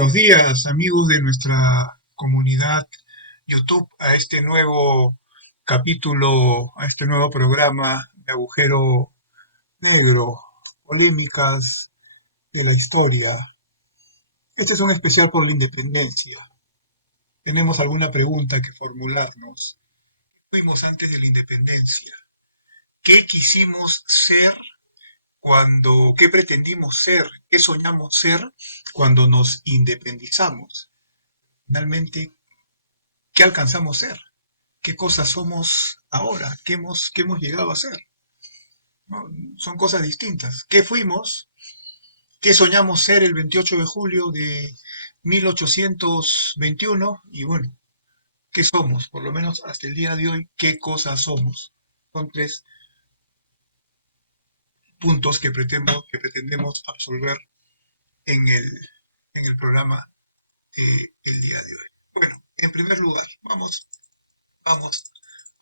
Buenos días, amigos de nuestra comunidad YouTube, a este nuevo capítulo, a este nuevo programa de Agujero Negro, polémicas de la historia. Este es un especial por la independencia. Tenemos alguna pregunta que formularnos. ¿Qué fuimos antes de la independencia? ¿Qué quisimos ser qué pretendimos ser? ¿Qué soñamos ser cuando nos independizamos? Finalmente, ¿qué alcanzamos a ser? ¿Qué cosas somos ahora? ¿Qué hemos llegado a ser? ¿No? Son cosas distintas. ¿Qué fuimos? ¿Qué soñamos ser el 28 de julio de 1821? Y bueno, ¿qué somos? Por lo menos hasta el día de hoy, ¿qué cosas somos? Son tres puntos que pretendemos absolver en el programa del día de hoy. Bueno, en primer lugar, vamos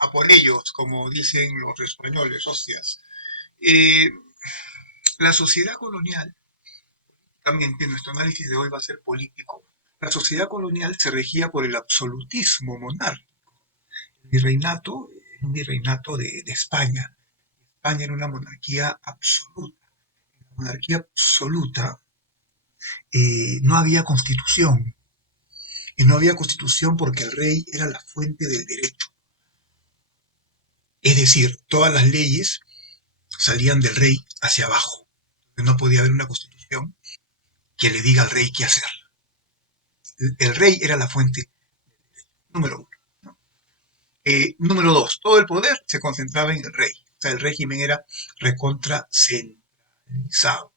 a por ellos, como dicen los españoles, hostias. Eh, la sociedad colonial, también que nuestro análisis de hoy va a ser político, la sociedad colonial se regía por el absolutismo monárquico. El virreinato era un virreinato de España. España era una monarquía absoluta. En la monarquía absoluta no había constitución. Y no había constitución porque el rey era la fuente del derecho. Es decir, todas las leyes salían del rey hacia abajo. No podía haber una constitución que le diga al rey qué hacer. El rey era la fuente número uno. ¿No? Número dos, todo el poder se concentraba en el rey. O sea, el régimen era recontra centralizado.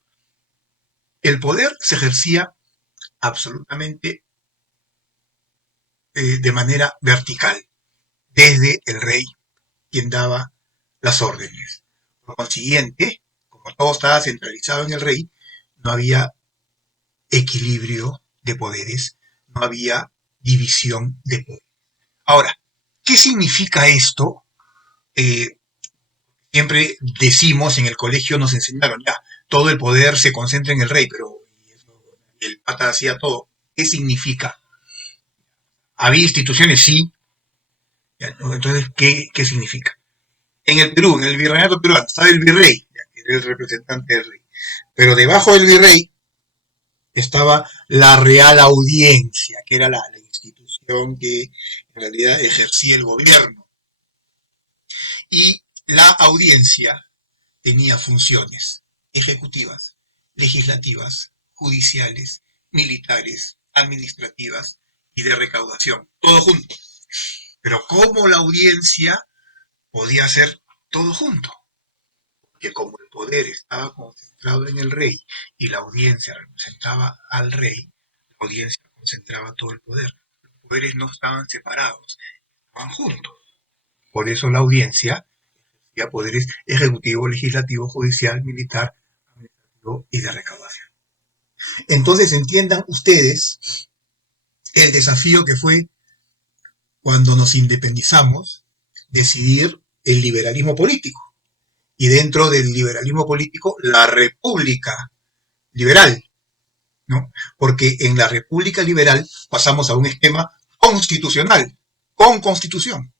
El poder se ejercía absolutamente de manera vertical, desde el rey, quien daba las órdenes. Por consiguiente, como todo estaba centralizado en el rey, no había equilibrio de poderes, no había división de poderes. Ahora, ¿qué significa esto? Eh, Siempre decimos en el colegio, nos enseñaron ya, todo el poder se concentra en el rey, pero el pata hacía todo. ¿Qué significa? ¿Había instituciones? Sí. Entonces, ¿qué significa? En el Perú, en el virreinato peruano, estaba el virrey, que era el representante del rey. Pero debajo del virrey estaba la Real Audiencia, que era la institución que en realidad ejercía el gobierno. Y la audiencia tenía funciones ejecutivas, legislativas, judiciales, militares, administrativas y de recaudación, todo junto. Pero ¿cómo la audiencia podía hacer todo junto? Que como el poder estaba concentrado en el rey y la audiencia representaba al rey, la audiencia concentraba todo el poder. Los poderes no estaban separados, estaban juntos. Por eso la audiencia tenía poderes ejecutivo, legislativo, judicial, militar, administrativo y de recaudación. Entonces entiendan ustedes el desafío que fue cuando nos independizamos decidir el liberalismo político. Y dentro del liberalismo político, la república liberal, ¿no? Porque en la república liberal pasamos a un esquema constitucional, con constitución,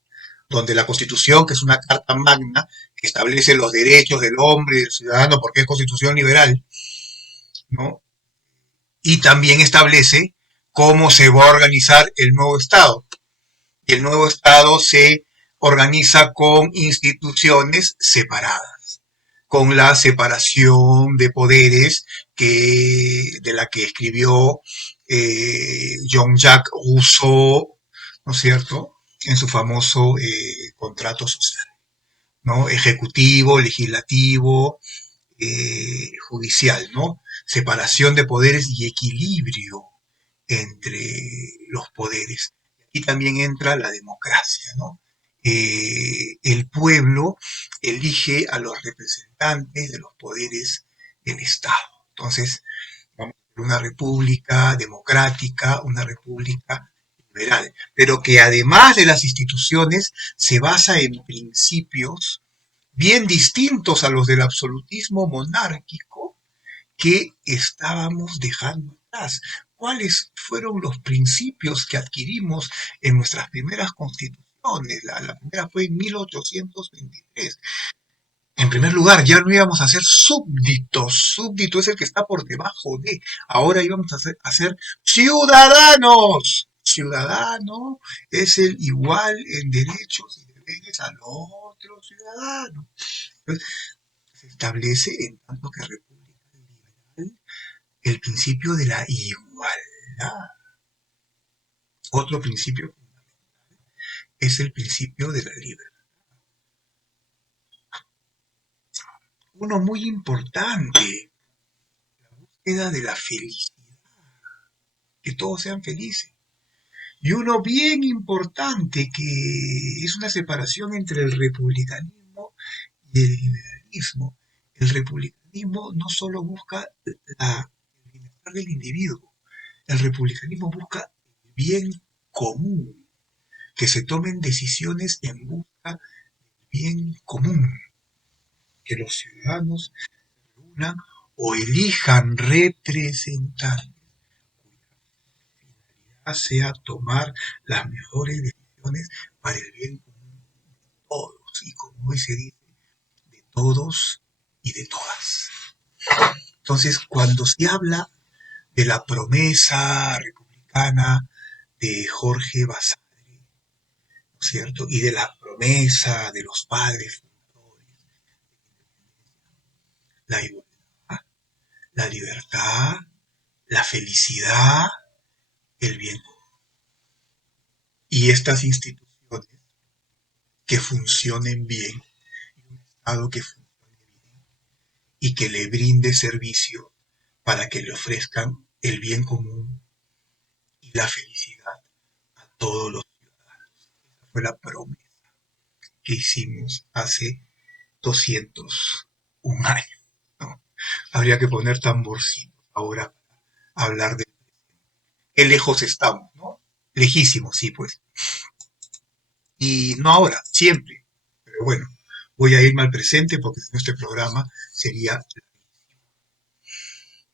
donde la constitución, que es una carta magna que establece los derechos del hombre y del ciudadano, porque es constitución liberal, ¿no? Y también establece cómo se va a organizar el nuevo Estado. Y el nuevo Estado se organiza con instituciones separadas, con la separación de poderes de la que escribió Jean-Jacques Rousseau, ¿no es cierto?, en su famoso contrato social, ¿no? Ejecutivo, legislativo, judicial, ¿no? Separación de poderes y equilibrio entre los poderes. Aquí también entra la democracia, ¿no? El pueblo elige a los representantes de los poderes del Estado. Entonces, vamos a ver una república democrática, una república liberal, pero que además de las instituciones se basa en principios bien distintos a los del absolutismo monárquico que estábamos dejando atrás. cuáles fueron los principios que adquirimos en nuestras primeras constituciones. La primera fue en 1823. En primer lugar, ya no íbamos a ser súbditos. Súbdito es el que está por debajo de. Ahora íbamos a ser ciudadanos. Ciudadano es el igual en derechos y deberes al otro ciudadano. Entonces, se establece en tanto que república liberal el principio de la igualdad. Otro principio es el principio de la libertad. Uno muy importante, la búsqueda de la felicidad, que todos sean felices. Y uno bien importante, que es una separación entre el republicanismo y el liberalismo. El republicanismo no solo busca el bienestar del individuo, el republicanismo busca el bien común, que se tomen decisiones en busca del bien común, que los ciudadanos se reúnan o elijan representantes cuya finalidad sea tomar las mejores decisiones para el bien común de todos, y como hoy se dice, de todos y de todas. Entonces, cuando se habla de la promesa republicana de Jorge Basadre, ¿no es cierto? Y de la promesa de los padres fundadores, la igualdad, la libertad, la felicidad, el bien común. Y estas instituciones que funcionen bien, y un Estado que funcione bien y que le brinde servicio para que le ofrezcan el bien común y la felicidad a todos los ciudadanos. Esa fue la promesa que hicimos hace 201 años, ¿no? Habría que poner tamborcitos ahora para hablar de qué lejos estamos, ¿no? Lejísimos, sí, pues. Y no ahora, siempre. Pero bueno, voy a irme al presente porque si no este programa sería...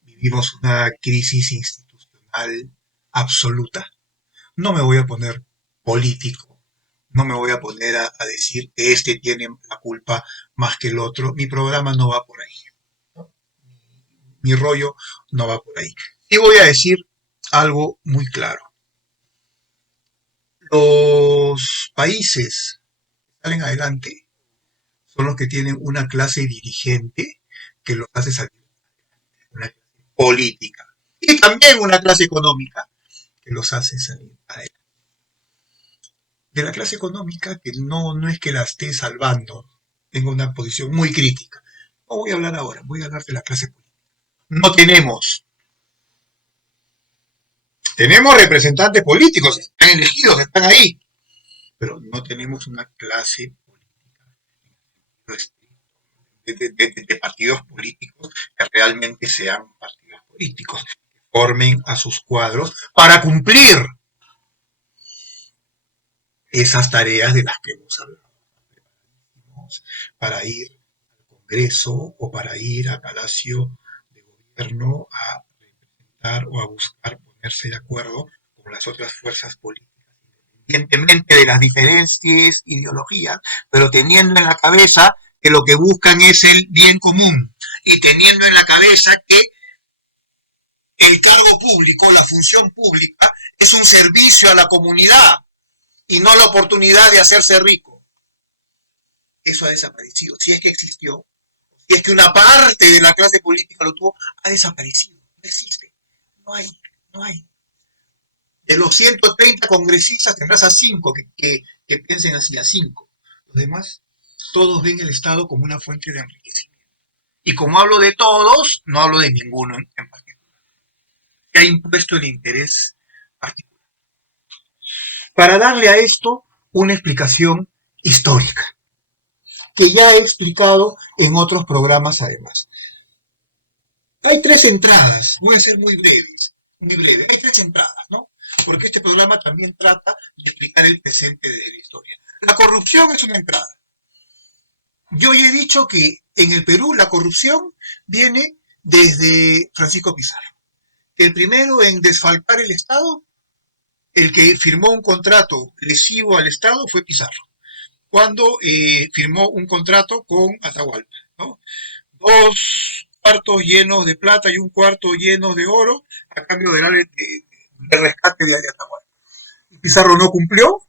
Vivimos una crisis institucional absoluta. No me voy a poner político, no me voy a poner a decir que este tiene la culpa más que el otro. Mi programa no va por ahí, ¿no? Mi rollo no va por ahí. Y voy a decir algo muy claro. Los países que salen adelante son los que tienen una clase dirigente que los hace salir, una clase política y también una clase económica que los hace salir adelante. De la clase económica, que no es que la esté salvando, tengo una posición muy crítica. No voy a hablar ahora, voy a hablar de la clase política. No tenemos representantes políticos, están elegidos, están ahí, pero no tenemos una clase política de partidos políticos que realmente sean partidos políticos, que formen a sus cuadros para cumplir esas tareas de las que hemos hablado, para ir al Congreso o para ir a Palacio de Gobierno a representar o a buscar ponerse de acuerdo con las otras fuerzas políticas, independientemente de las diferentes ideologías, pero teniendo en la cabeza que lo que buscan es el bien común y teniendo en la cabeza que el cargo público, la función pública, es un servicio a la comunidad y no la oportunidad de hacerse rico. Eso ha desaparecido. Si es que existió, si es que una parte de la clase política lo tuvo, ha desaparecido. No existe. No hay. De los 130 congresistas tendrás a 5 que piensen así, a 5. Los demás, todos ven el Estado como una fuente de enriquecimiento. Y como hablo de todos, no hablo de ninguno en particular. Se ha impuesto el interés particular. Para darle a esto una explicación histórica, que ya he explicado en otros programas además. Hay 3 entradas, voy a ser muy breve, hay 3 entradas, ¿no? Porque este programa también trata de explicar el presente de la historia. La corrupción es una entrada. Yo ya he dicho que en el Perú la corrupción viene desde Francisco Pizarro. El primero en desfalcar el Estado, el que firmó un contrato lesivo al Estado fue Pizarro, cuando firmó un contrato con Atahualpa, ¿no? 2 cuartos llenos de plata y 1 cuarto lleno de oro a cambio de rescate de Atahualpa. Pizarro no cumplió,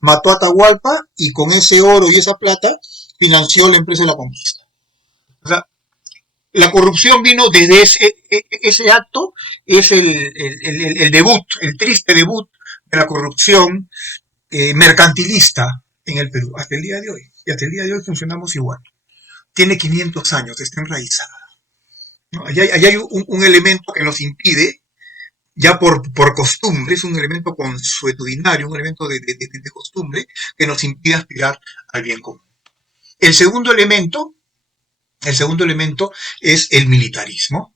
mató a Atahualpa y con ese oro y esa plata financió la empresa de la conquista. O sea, la corrupción vino desde ese acto, es el debut, el triste debut de la corrupción mercantilista en el Perú, hasta el día de hoy. Y hasta el día de hoy funcionamos igual. Tiene 500 años, está enraizada. ¿No? Allá hay un elemento que nos impide, ya por costumbre, es un elemento consuetudinario, un elemento de costumbre, que nos impide aspirar al bien común. El segundo elemento es el militarismo.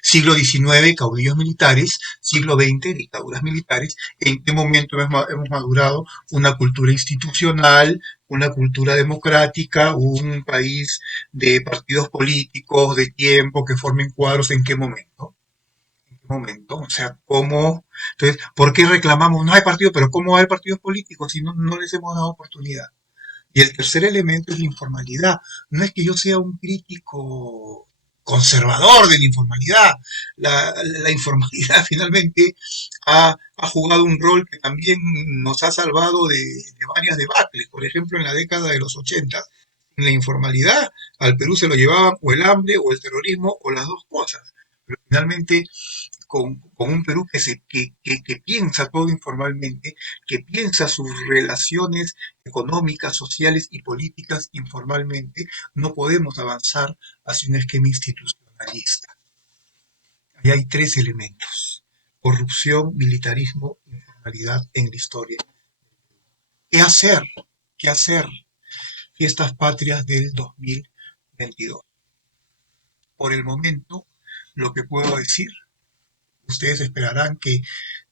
Siglo XIX, caudillos militares; siglo XX, dictaduras militares. ¿En qué momento hemos madurado una cultura institucional, una cultura democrática, un país de partidos políticos, de tiempo, que formen cuadros? ¿En qué momento? ¿En qué momento? O sea, ¿cómo? Entonces, ¿por qué reclamamos? No hay partidos, pero ¿cómo hay partidos políticos si no les hemos dado oportunidad? Y el tercer elemento es la informalidad. No es que yo sea un crítico conservador de la informalidad. La informalidad finalmente ha jugado un rol que también nos ha salvado de varias debacles. Por ejemplo, en la década de los 80, en la informalidad al Perú se lo llevaban o el hambre o el terrorismo o las dos cosas. Pero finalmente con un Perú que piensa todo informalmente, que piensa sus relaciones económicas, sociales y políticas informalmente, no podemos avanzar hacia un esquema institucionalista. Ahí hay 3 elementos: corrupción, militarismo, informalidad en la historia. ¿Qué hacer? ¿Qué hacer? Fiestas patrias del 2022. Por el momento, lo que puedo decir, ustedes esperarán que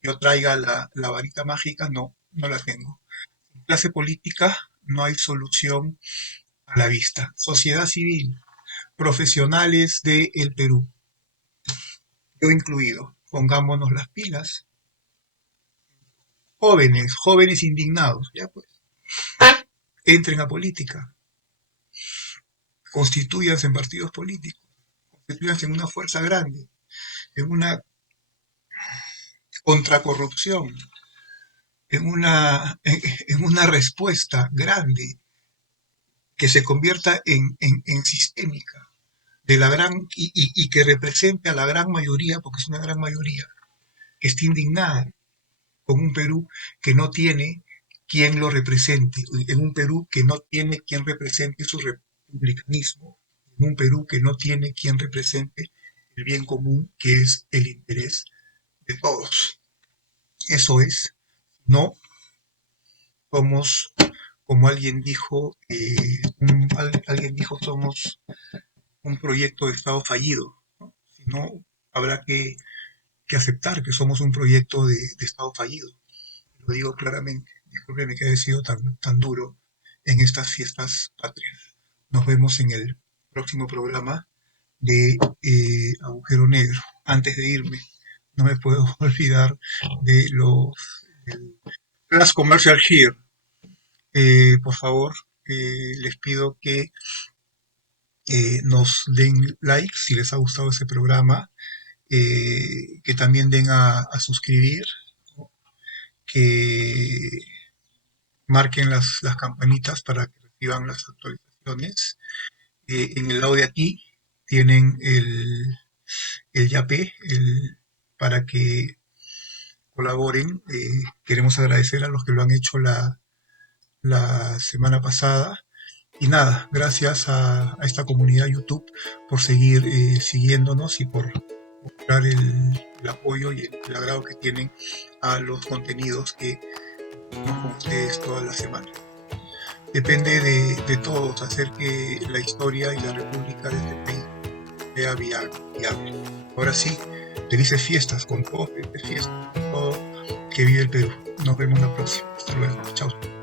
yo traiga la varita mágica. No, no la tengo. En clase política no hay solución a la vista. Sociedad civil, profesionales del Perú, yo incluido, pongámonos las pilas. Jóvenes indignados, ya pues, entren a política, constituyanse en partidos políticos, constituyanse en una fuerza grande, en una contracorrupción, en una respuesta grande que se convierta en sistémica, de la gran y que represente a la gran mayoría, porque es una gran mayoría, que está indignada con un Perú que no tiene quien lo represente, en un Perú que no tiene quien represente su republicanismo, en un Perú que no tiene quien represente el bien común, que es el interés de todos. Eso es, no somos, como alguien dijo, somos un proyecto de Estado fallido, ¿no? Sino habrá que aceptar que somos un proyecto de Estado fallido. Lo digo claramente. Discúlpeme que haya sido tan duro en estas fiestas patrias. Nos vemos en el próximo programa de Agujero Negro. Antes de irme, no me puedo olvidar de las commercial here. Por favor, les pido que nos den like si les ha gustado ese programa, que también den a suscribir, ¿no? Que marquen las campanitas para que reciban las actualizaciones. En el lado de aquí tienen el yape para que colaboren. Queremos agradecer a los que lo han hecho la semana pasada. Y nada, gracias a esta comunidad YouTube por seguir siguiéndonos y por mostrar el apoyo y el agrado que tienen a los contenidos que hacemos con ustedes todas las semanas. Depende de todos hacer que la historia y la república de este país sea viable. Ahora sí, felices fiestas con todos, felices fiestas con todo, que vive el Perú. Nos vemos la próxima. Hasta luego. Chao.